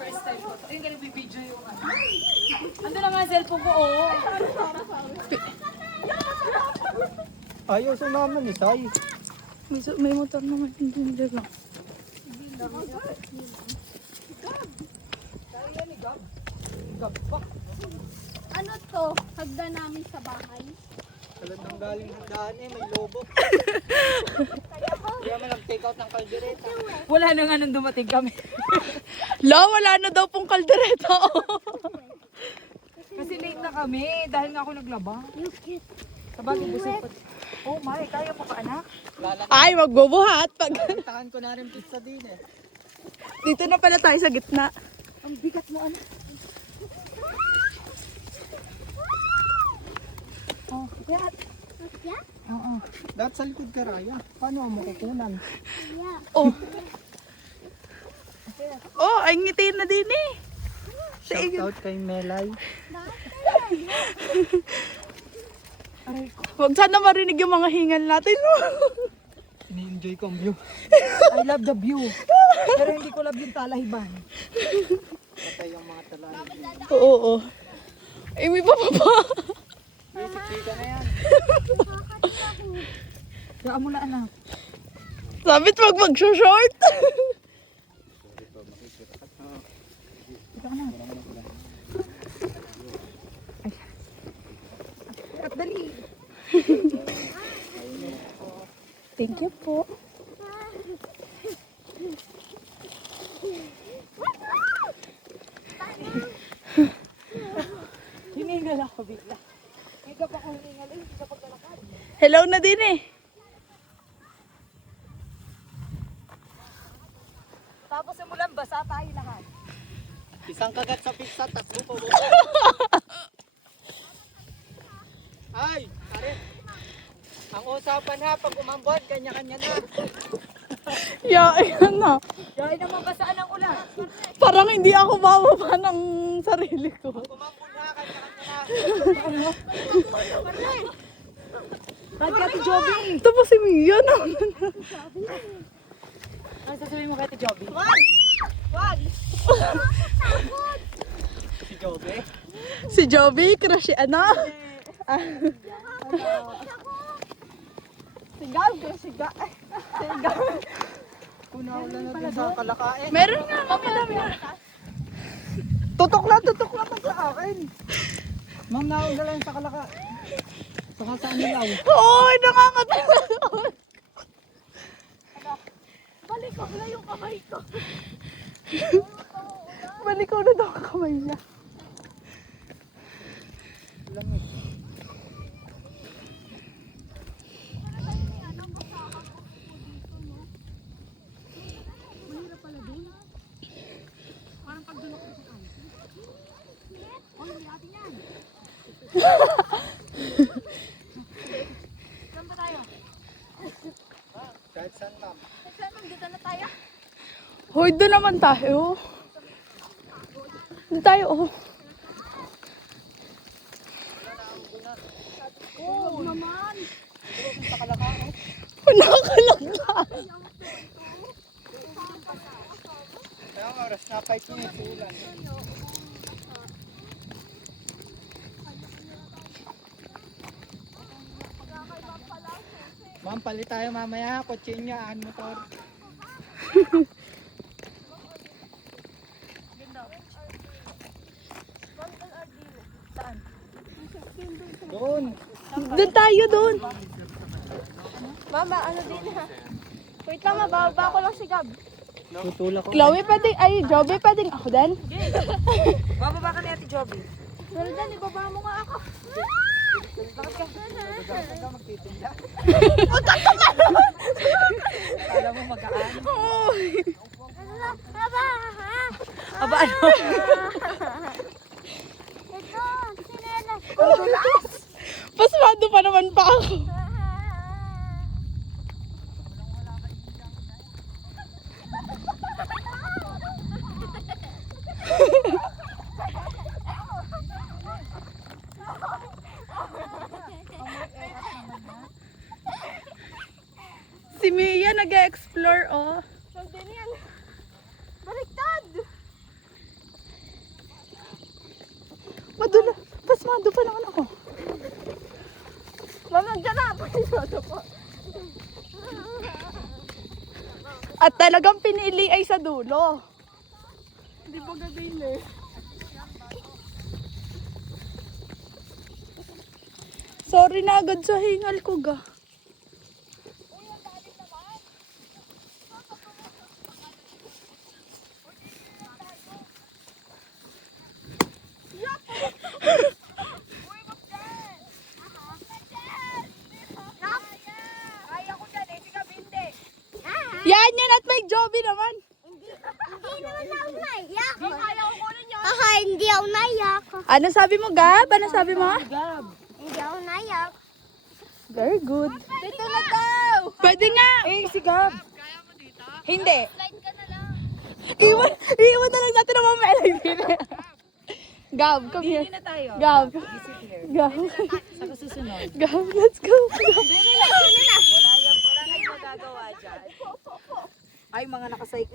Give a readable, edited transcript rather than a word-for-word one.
first time ko. Ayun, ganun bibidyo yung ano. Ando na nga cellphone ko, oh. Ayaw sumama ni Sai. May motor naman. Hindi lang. Ano to? Hagdan namin sa bahay. Talandang galing handaan eh, may lobo. Kaya man nag-take out ng kaldereta. Wala na nga nung dumating kami. Wala na daw pong kaldereta. Kasi late na kami dahil nga ako naglaba. Sabagay busog pa. Oh my, kaya mo ka anak? Ay, magbubuhat. Tahan ko na rin pizza din eh. Dito na pala tayo sa gitna. Ang bigat mo anak. Oh, bigat. Oo. Dapat sa likod ka Raya. Paano mo kukunan? Oh. Oh, ay ngitiin na din eh. Shout out kay Melay. Huwag sana marinig yung mga hingal natin. Ini-enjoy ko ang view. I love the view. Pero hindi ko love yung talahiban. Patay yung mga talahin. Oo. Ay, may papapa. Chika na yan. Daan mo na anak. Sabit wag mag-short. At dali. Thank you po. Hiningal ako bigla. Hindi ka pa ako hiningal eh. Hindi ka paglalakad. Hello na din eh. Tapos simulan basa tayo lahat. Isang kagat sa pizza, tatlo po. Ay, pare. Ang usapan ha, pag umambon, kanya-kanya na. Yan na. Dahil naman basaan ng ulan. Parang hindi ako bababa ng sarili ko. Umambon ha, kanya-kanya na. Bakit ka Ate Joby? Ito po si Mia naman. Ano sasabihin mo kay Ate Joby? Si Jobe. Si Joby, crush si ano? Kunaulan na din sa kalakain. Meron nga, madami na. Tutok lang sa akin. Ma'am, nauna lang sa kalakain. Saka sa anilaw. Oo, nakakatawa. Balik ko na yung kamay ko. Balik ko na daw ang kamay niya. Lamig. Saan ba tayo? Kahit saan, ma'am. Saan dito na tayo? Hoy, doon naman tayo. Doon tayo, oh. Oo naman. Nakakalak na. Kaya nga, oras na 5 minutes ulan. Ma'am, palit tayo mamaya. Kotse niya, motor. Doon. Doon tayo, doon. Mama, ano din ha? Wait lang, mababa ko lang si Gab. Tutulak ko. Chloe, pwedeng, ay, Joby, pwedeng ako din. Bababa ka ni Ate Joby. Pero dyan, ibaba mo nga ako. Alam mo magaan. Oy. Baba, ha? Aba ano? Ito, sinelas ko. Pasmado pa naman pa ako. Si Mia nag-explore, oh. Saan din yan? Baliktad! Madula. Pasmado pa naman ako. Ma'am, nandiyan na. Pasmado po. At talagang pinili ay sa dulo. Hindi ba gagawin eh? Sorry na agad sa hingal ko ga. Kaya ko dyan eh, si Gab hindi. Yan at may Joby naman. Hindi naman ako naiyak. Ayaw ko kunin yun. Aha, hindi ako naiyak. Ano sabi mo, Gab? Ano sabi mo? Gab. Hindi ako naiyak. Very good. Dito na daw. Pwede nga. Eh, si Gab. Hindi. Slide ka na lang. Iwan na lang natin ang mga LIV. Gab, come here. Hindi na tayo. Gab. Visit here. Gab. Sa kasusunod. Gab, let's go. Wala kayong magagawa dyan. Ay, mga nakacycle.